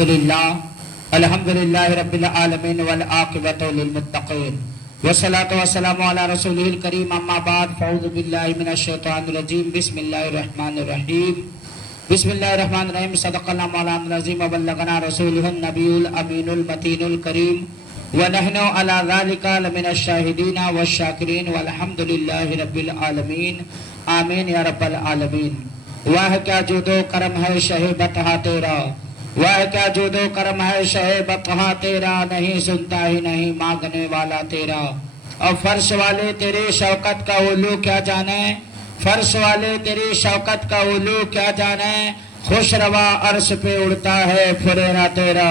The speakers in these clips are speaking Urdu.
الحمدللہ رب العالمین والعاقبۃ للمتقین والصلاۃ والسلام علی رسولہ الکریم اما بعد فاعوذ باللہ من الشیطان الرجیم بسم اللہ الرحمن الرحیم بسم اللہ الرحمن الرحیم صدق اللہ مولانا العظیم وبلغنا رسولہ النبی الامین المتین الکریم ونحن علی ذلک لمن الشاہدین والشاکرین والحمدللہ رب العالمین آمین یا رب العالمین۔ واہ کیا جود و کرم ہے شہ بطحہ تیرا، واہ کیا جود و کرم ہے شہ بطحہ تیرا، نہیں سنتا ہی نہیں مانگنے والا تیرا۔ اور فرش والے تیرے شوکت کا علو کیا جانے، فرش والے تیری شوکت کا علو کیا جانے، خوش روا عرش پہ اڑتا ہے پھریرا تیرا۔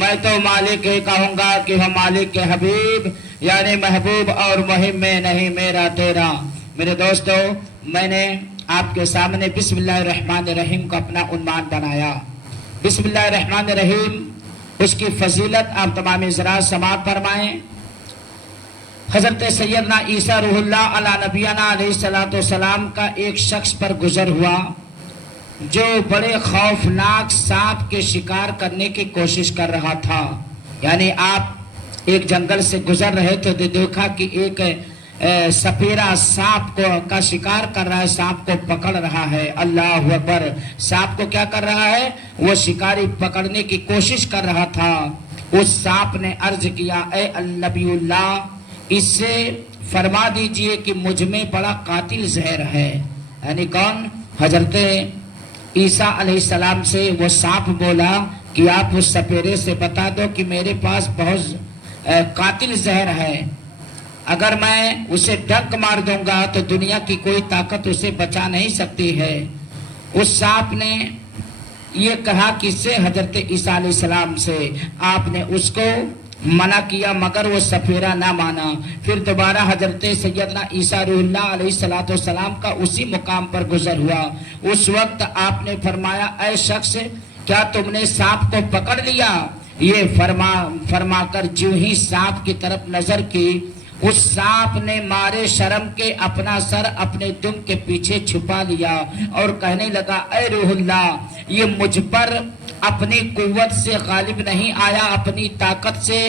میں تو مالک ہی کہوں گا کہ ہم مالک کے حبیب یعنی محبوب اور مہم میں نہیں میرا تیرا۔ میرے دوستو، میں نے آپ کے سامنے بسم اللہ الرحمن الرحیم کو اپنا عنوان بنایا۔ بسم اللہ الرحمن الرحیم، اس کی فضیلت آپ تمام حضرات سماعت فرمائیں۔ حضرت سیدنا عیسیٰ روح اللہ علی نبینا علیہ السلام کا ایک شخص پر گزر ہوا جو بڑے خوفناک سانپ کے شکار کرنے کی کوشش کر رہا تھا۔ یعنی آپ ایک جنگل سے گزر رہے تھے تو دیکھا کہ ایک سپیرا سانپ کا شکار کر رہا ہے، سانپ کو پکڑ رہا ہے۔ اللہ اکبر! سانپ کو کیا کر رہا ہے؟ وہ شکاری پکڑنے کی کوشش کر رہا تھا۔ اس سانپ نے عرض کیا، اے نبی اللہ، اس سے فرما دیجئے کہ مجھ میں بڑا قاتل زہر ہے۔ یعنی کون؟ حضرت عیسیٰ علیہ السلام سے وہ سانپ بولا کہ آپ اس سپیرے سے بتا دو کہ میرے پاس بہت قاتل زہر ہے، اگر میں اسے ڈنک مار دوں گا تو دنیا کی کوئی طاقت اسے بچا نہیں سکتی ہے۔ اس سانپ نے یہ کہا کس سے؟ حضرت عیسیٰ علیہ السلام سے۔ آپ نے اس کو منع کیا مگر وہ سپیرا نہ مانا۔ پھر دوبارہ حضرت سیدنا عیسیٰ روح اللہ علیہ السلام کا اسی مقام پر گزر ہوا۔ اس وقت آپ نے فرمایا، اے شخص، کیا تم نے سانپ کو پکڑ لیا؟ یہ فرما کر جو ہی سانپ کی طرف نظر کی، اس سانپ نے مارے شرم کے اپنا سر اپنے دم کے پیچھے چھپا لیا اور کہنے لگا، اے روح اللہ، یہ مجھ پر اپنی قوت سے غالب نہیں آیا، اپنی طاقت سے،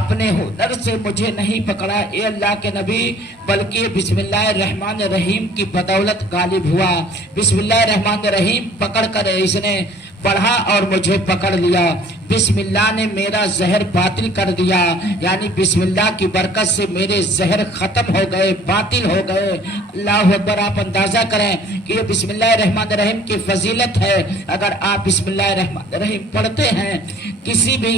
اپنے ہنر سے مجھے نہیں پکڑا اے اللہ کے نبی، بلکہ بسم اللہ الرحمن الرحیم کی بدولت غالب ہوا۔ بسم اللہ الرحمن الرحیم پکڑ کر اس نے پڑھا اور مجھے پکڑ لیا۔ بسم اللہ نے میرا زہر باطل کر دیا، یعنی بسم اللہ کی برکت سے میرے زہر ختم ہو گئے، باطل ہو گئے۔ اللہ اکبر! آپ اندازہ کریں کہ یہ بسم اللہ الرحمن الرحیم کی فضیلت ہے۔ اگر آپ بسم اللہ الرحمن الرحیم پڑھتے ہیں کسی بھی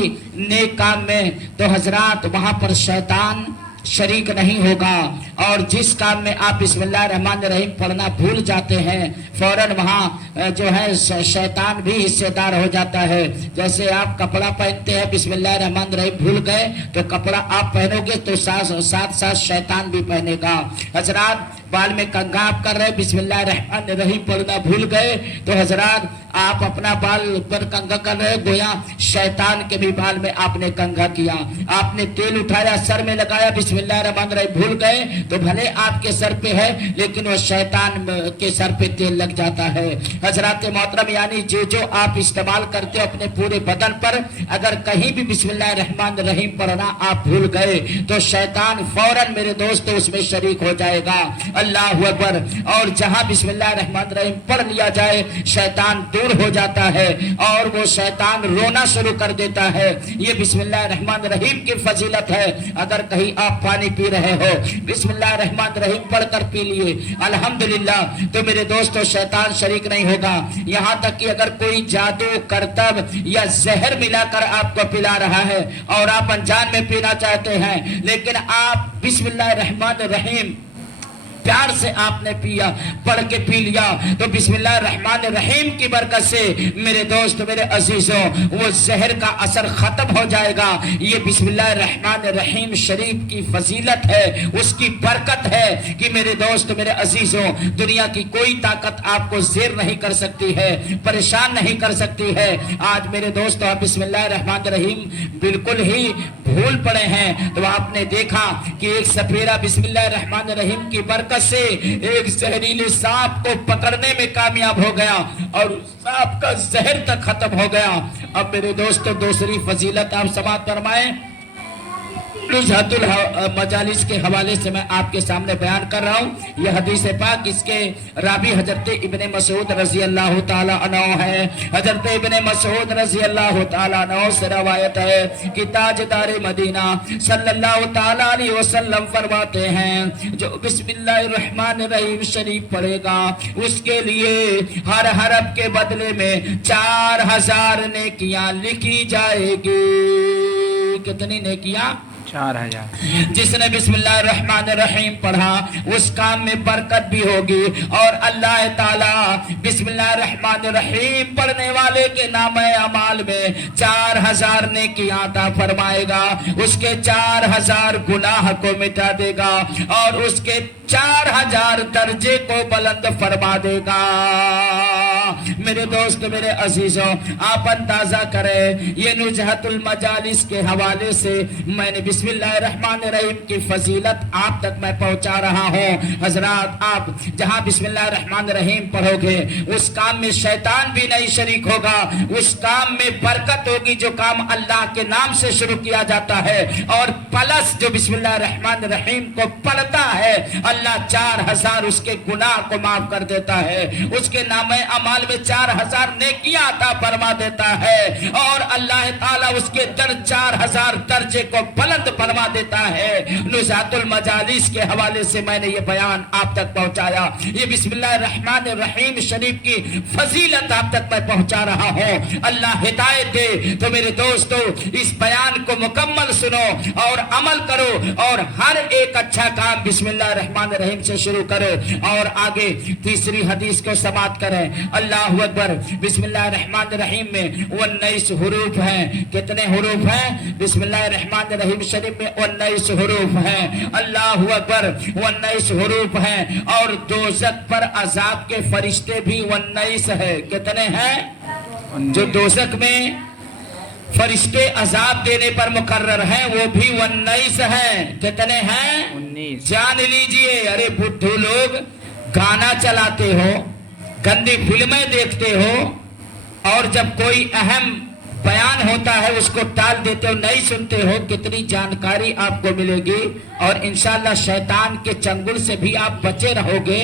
نیک کام میں تو حضرات وہاں پر شیطان شریک نہیں ہوگا، اور جس کام میں آپ بسم اللہ الرحمن الرحیم پڑھنا بھول جاتے ہیں فوراً وہاں جو ہے شیطان بھی حصے دار ہو جاتا ہے۔ جیسے آپ کپڑا پہنتے ہیں، بسم اللہ الرحمن الرحیم بھول گئے تو کپڑا آپ پہنو گے تو ساتھ ساتھ شیطان بھی پہنے گا۔ حضرات بال میں کنگھا آپ کر رہے، بسم اللہ الرحمن الرحیم پڑھنا بھول گئے تو حضرات آپ اپنا بال پر کنگھا کر رہے، گویا شیطان کے بھی بال میں آپ نے کنگھا کیا۔ آپ نے تیل اٹھایا، سر میں لگایا، بسم اللہ الرحمن الرحیم بھول گئے تو بھلے آپ کے سر پہ ہے لیکن وہ شیطان کے سر پہ تیل لگ جاتا ہے۔ حضرات محترم، یعنی جو آپ استعمال کرتے ہو اپنے پورے بدن پر، اگر کہیں بھی بسم اللہ الرحمن الرحیم پڑھنا آپ بھول گئے تو شیطان فوراً میرے دوست اس میں شریک ہو جائے گا۔ اللہ اکبر! اور جہاں بسم اللہ الرحمن الرحیم پڑھ لیا جائے شیطان دور ہو جاتا ہے اور وہ شیطان رونا شروع کر دیتا ہے۔ یہ بسم اللہ الرحمن الرحیم کی فضیلت ہے۔ اگر کہیں آپ پانی پی رہے ہو، بسم اللہ الرحمن الرحیم پڑھ کر پی لیے الحمدللہ، تو میرے دوستو شیطان شریک نہیں ہوگا۔ یہاں تک کہ اگر کوئی جادو، کرتب یا زہر ملا کر آپ کو پلا رہا ہے اور آپ انجان میں پینا چاہتے ہیں لیکن آپ بسم اللہ الرحمن الرحیم پیار سے آپ نے پیا، پڑھ کے پی لیا تو بسم اللہ الرحمن الرحیم کی برکت سے میرے دوست، میرے عزیزوں، وہ زہر کا اثر ختم ہو جائے گا۔ یہ بسم اللہ الرحمن الرحیم شریف کی فضیلت ہے، اس کی برکت ہے کہ میرے دوست، میرے عزیزوں، دنیا کی کوئی طاقت آپ کو زیر نہیں کر سکتی ہے، پریشان نہیں کر سکتی ہے۔ آج میرے دوست آپ بسم اللہ الرحمن الرحیم بالکل ہی بھول پڑے ہیں تو آپ نے دیکھا کہ ایک سپیرا بسم اللہ الرحمن الرحیم کی برکت برکت سے ایک زہریلے سانپ کو پکڑنے میں کامیاب ہو گیا اور سانپ کا زہر تک ختم ہو گیا۔ اب میرے دوستو دوسری فضیلت آپ سماعت فرمائیں، نزہۃ المجالس کے حوالے سے میں آپ کے سامنے بیان کر رہا ہوں۔ یہ حدیث پاک اس کے راوی حضرت ابن مسعود رضی اللہ تعالی عنہ ہے۔ حضرت ابن مسعود رضی اللہ تعالی عنہ سے روایت ہے کہ تاجدار مدینہ صلی اللہ تعالی علیہ وسلم فرماتے ہیں جو بسم اللہ الرحمن الرحیم شریف پڑھے گا اس کے لیے ہر حرف کے بدلے میں 4000 نیکیاں لکھی جائے گی۔ کتنی نیکیاں؟ 4000۔ جس نے بسم اللہ الرحمن الرحیم پڑھا اس کام میں برکت بھی ہوگی اور اللہ تعالی بسم اللہ الرحمن الرحیم پڑھنے والے کے نام اعمال میں 4000 نیکیاں عطا فرمائے گا، اس کے 4000 گناہ کو مٹا دے گا اور اس کے 4000 درجے کو بلند فرما دے گا۔ میرے دوست میرے عزیزوں آپ اندازہ کریں یہ نزہۃ المجالس کے حوالے سے میں نے بسم اللہ الرحمن الرحیم کی فضیلت آپ تک میں پہنچا رہا ہوں۔ حضرات آپ جہاں بسم اللہ الرحمن الرحیم پڑھو گے اس کام میں شیطان بھی نہیں شریک ہوگا، اس کام میں برکت ہوگی جو کام اللہ کے نام سے شروع کیا جاتا ہے، اور پلس جو بسم اللہ الرحمن الرحیم کو پڑھتا ہے اللہ 4000 اس کے گناہ کو معاف کر دیتا ہے، اس کے نام اعمال میں 4000 نیکیاں عطا فرما دیتا ہے اور اللہ تعالیٰ اس کے 4000 درجے کو بلند فرما دیتا ہے۔ نزہۃ المجالس کے حوالے سے میں نے یہ بیان آپ تک پہنچایا، یہ بسم اللہ الرحمن الرحیم شریف کی فضیلت آپ تک میں پہنچا رہا ہوں۔ اللہ ہدایت دے تو میرے دوستو اس بیان کو مکمل سنو اور عمل کرو اور ہر ایک اچھا کام بسم اللہ الرحمن الرحیم سے شروع کرو اور آگے تیسری حدیث کو سماعت کریں۔ اللہ اکبر۔ بسم اللہ الرحمن الرحیم میں 19 حروف ہیں۔ کتنے حروف ہیں؟ بسم اللہ الرحمن الرحیم شریف میں 19 حروف ہیں۔ اللہ اکبر۔ 19 حروف ہیں اور دوزخ پر عذاب کے فرشتے بھی 19 ہیں۔ کتنے ہیں؟ جو دوزخ میں فرشتے عذاب دینے پر مقرر ہیں وہ بھی 19 ہیں۔ کتنے ہیں؟ 19۔ جان لیجئے۔ ارے بدھو لوگ گانا چلاتے ہو، گندی فلمیں دیکھتے ہو اور جب کوئی اہم بیان ہوتا ہے اس کو ٹال دیتے ہو، نہیں سنتے ہو، کتنی جانکاری آپ کو ملے گی اور انشاءاللہ شیطان کے چنگل سے بھی آپ بچے رہو گے۔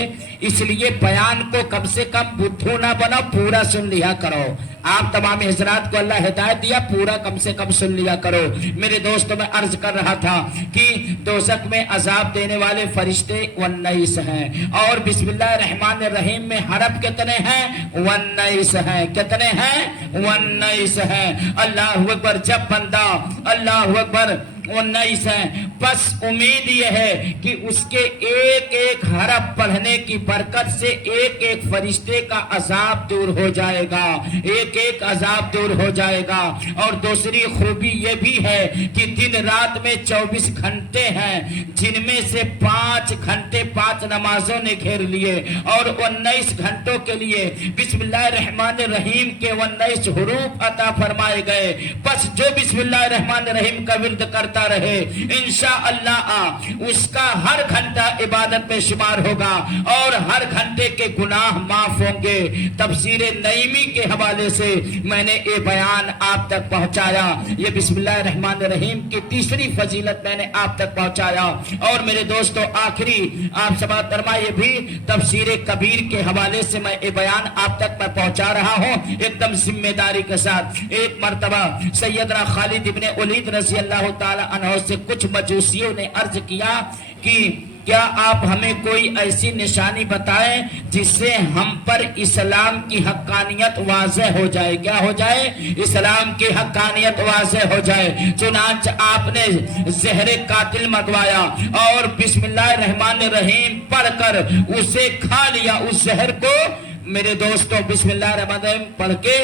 اس لیے بیان کو کم سے کم بدھو نہ بنو، پورا سن لیا کرو۔ آپ تمام حضرات کو اللہ ہدایت دیا، پورا کم سے کم سن لیا کرو۔ میرے دوستوں میں عرض کر رہا تھا کہ دوزخ میں عذاب دینے والے فرشتے 19 ہیں اور بسم اللہ الرحمن الرحیم میں حرف کتنے ہیں؟ 19 ہیں۔ کتنے ہیں؟ 19 ہیں۔ اللہ اکبر۔ جب بندہ اللہ اکبر 19 ہیں، بس امید یہ ہے کہ اس کے ایک ایک حرف پڑھنے کی برکت سے ایک ایک فرشتے کا عذاب دور ہو جائے گا، ایک ایک عذاب دور ہو جائے گا۔ اور دوسری خوبی یہ بھی ہے کہ دن رات میں 24 گھنٹے ہیں جن میں سے 5 گھنٹے 5 نمازوں نے گھیر لیے اور 19 گھنٹوں کے لیے بسم اللہ الرحمن الرحیم کے 19 حروف عطا فرمائے گئے۔ بس جو بسم اللہ الرحمن الرحیم کا ورد کرتا رہے انشاءاللہ اس کا ہر گھنٹہ عبادت میں شمار ہوگا اور ہر گھنٹے کے گناہ معاف ہوں گے۔ تفسیر نعیمی کے حوالے سے میں نے یہ بیان آپ تک پہنچایا۔ یہ بسم اللہ الرحمن الرحیم کی تیسری فضیلت میں نے آپ تک پہنچایا اور میرے دوستو آخری آپ سماعت فرمائیے بھی تفسیر کبیر کے حوالے سے میں یہ بیان آپ تک میں پہنچا رہا ہوں ایک دم ذمہ داری کے ساتھ۔ ایک مرتبہ سیدنا خالد ابن ولید رضی اللہ تعالی عنہ سے کچھ مجوسیوں نے عرض کیا کہ کیا آپ ہمیں کوئی ایسی نشانی بتائیں جس سے ہم پر اسلام کی حقانیت واضح ہو جائے؟ کیا ہو جائے؟ اسلام کی حقانیت واضح ہو جائے۔ چنانچہ آپ نے زہر قاتل منگوایا اور بسم اللہ الرحمن الرحیم پڑھ کر اسے کھا لیا، اس زہر کو میرے دوستوں بسم اللہ الرحمن الرحیم پڑھ کے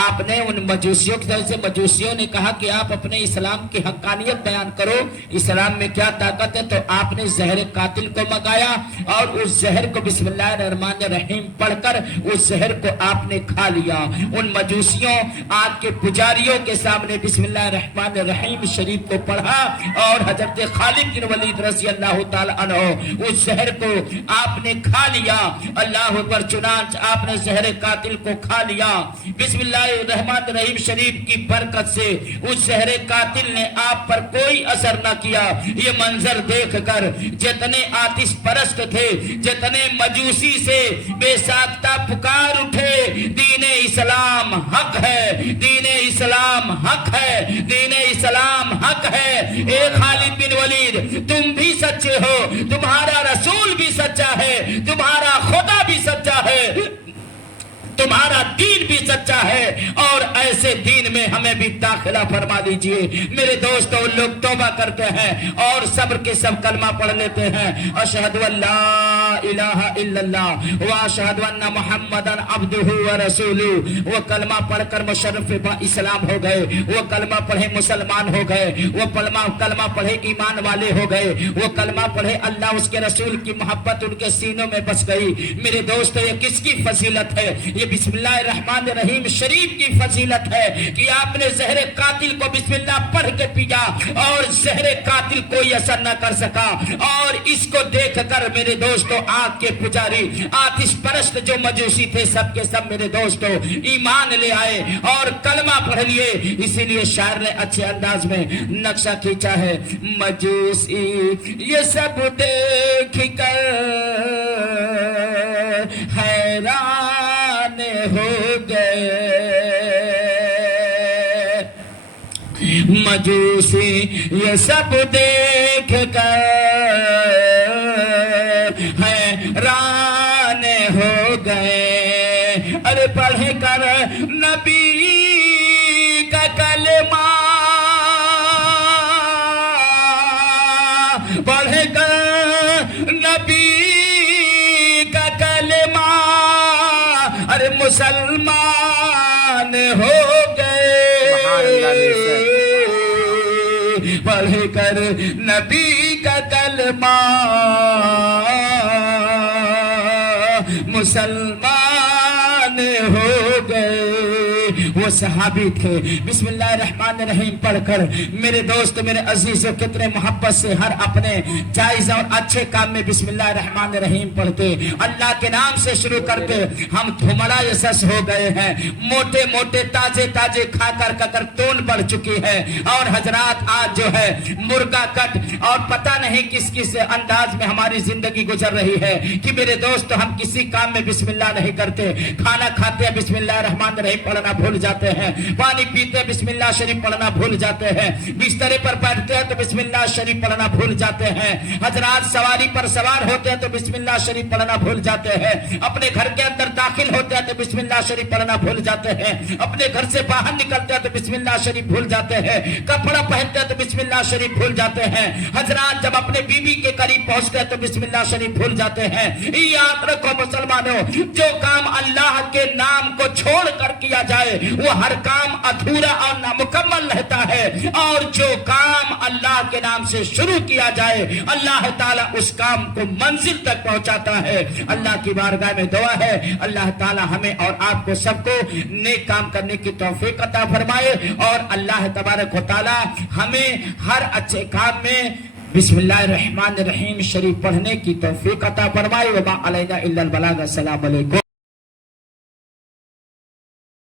آپ نے ان مجوسیوں کی طرف سے مجوسیوں نے کہا کہ آپ اپنے اسلام کی حقانیت بیان کرو، اسلام میں کیا طاقت ہے، تو آپ نے زہر قاتل کو منگایا اور اس زہر کو بسم اللہ الرحمن الرحیم پڑھ کر اس زہر کو آپ نے کھا لیا۔ ان مجوسیوں آگ کے پجاریوں کے سامنے بسم اللہ الرحمن الرحیم شریف کو پڑھا اور حضرت خالد بن ولید رضی اللہ تعالی عنہ اس زہر کو آپ نے کھا لیا۔ اللہ اکبر، چنانچہ آپ نے زہر قاتل کو کھا لیا۔ بسم اللہ الرحمن الرحیم شریف کی برکت سے اس زہر قاتل نے آپ پر کوئی اثر نہ کیا۔ یہ منظر دیکھ کر جتنے آتش پرست تھے، جتنے مجوسی سے بے ساختہ پکار اٹھے، دین اسلام حق ہے، دین اسلام حق ہے، دین اسلام حق ہے۔ اے خالد بن ولید، تم بھی سچے ہو، تمہارا رسول بھی سچا ہے، تمہارا خدا بھی سچا ہے، تمہارا دین بھی سچا ہے، اور ایسے دین میں ہمیں بھی داخلہ فرما دیجئے۔ میرے دوستو، لوگ توبہ کرتے ہیں اور صبر کے سب کلمہ پڑھ لیتے ہیں، اشہد ان لا الہ الا اللہ واشہد ان محمدًا عبدہ ورسولہ۔ وہ کلمہ پڑھ کر مشرف با اسلام ہو گئے، وہ کلمہ پڑھے مسلمان ہو گئے، وہ کلمہ پڑھے ایمان والے ہو گئے، وہ کلمہ پڑھے اللہ اس کے رسول کی محبت ان کے سینوں میں بس گئی۔ میرے دوستو، یہ کس کی فضیلت ہے؟ یہ بسم اللہ الرحمن الرحیم شریف کی فضیلت ہے کہ آپ نے زہر قاتل کو بسم اللہ پڑھ کے پیا اور زہر قاتل کوئی اثر نہ کر سکا۔ اور اس کو دیکھ کر میرے دوستو آگ کے پجاری، آتش پرست جو مجوسی تھے، سب کے سب میرے دوستو ایمان لے آئے اور کلمہ پڑھ لیے۔ اسی لیے شاعر نے اچھے انداز میں نقشہ کھینچا ہے، مجوسی یہ سب دیکھ کر حیران ہو گئے، مجوسی یہ سب دیکھ کر حیران ہو گئے۔ ارے پڑھ کر نبی کا کلمہ، پڑھ کر نبی کا کلمہ، ارے مسلمان ہو گئے، پڑھ کر نبی کا کلمہ مسلمان ہو گئے۔ وہ صحابی تھے، بسم اللہ الرحمن الرحیم پڑھ کر میرے دوست میرے عزیز کتنے محبت سے ہر اپنے جائز اور اچھے کام میں بسم اللہ الرحمن الرحیم پڑھتے، اللہ کے نام سے شروع کرتے۔ ہم دھملا یسس ہو گئے ہیں، موٹے موٹے تازے تازے کھا کر تون بڑھ چکی ہے، اور حضرات آج جو ہے مرغا کٹ اور پتہ نہیں کس کس انداز میں ہماری زندگی گزر رہی ہے کہ میرے دوست ہم کسی کام میں بسم اللہ نہیں کرتے۔ کھانا کھاتے ہیں بسم اللہ الرحمن الرحیم پڑھنا بھول جاتے ہیں، پانی پیتے ہیں بسم اللہ شریف پڑھنا بھول جاتے ہیں، بسترے پر بیٹھتے ہیں تو بسم اللہ شریف پڑھنا بھول جاتے ہیں، حضرات سواری پر سوار ہوتے ہیں تو بسم اللہ شریف پڑھنا بھول جاتے ہیں، اپنے گھر کے اندر داخل ہوتے ہیں تو بسم اللہ شریف پڑھنا بھول جاتے ہیں، اپنے گھر سے باہر نکلتے ہیں تو بسم اللہ شریف بھول جاتے ہیں، کپڑا پہنتے ہیں تو بسم اللہ شریف بھول جاتے ہیں، حضرات جب اپنے بیوی کے قریب پہنچتے ہیں تو بسم اللہ شریف بھول جاتے ہیں۔ یاد رکھو مسلمانوں، جو کام اللہ کے نام کو چھوڑ کر کیا جائے وہ ہر کام ادھورا اور نامکمل رہتا ہے، اور جو کام اللہ کے نام سے شروع کیا جائے اللہ تعالیٰ اس کام کو منزل تک پہنچاتا ہے۔ اللہ کی بارگاہ میں دعا ہے اللہ تعالیٰ ہمیں اور آپ کو سب کو نیک کام کرنے کی توفیق عطا فرمائے، اور اللہ تبارک و تعالیٰ ہمیں ہر اچھے کام میں بسم اللہ الرحمن الرحیم شریف پڑھنے کی توفیق عطا فرمائے۔ وما علینا الا البلاغ۔ السلام علیکم۔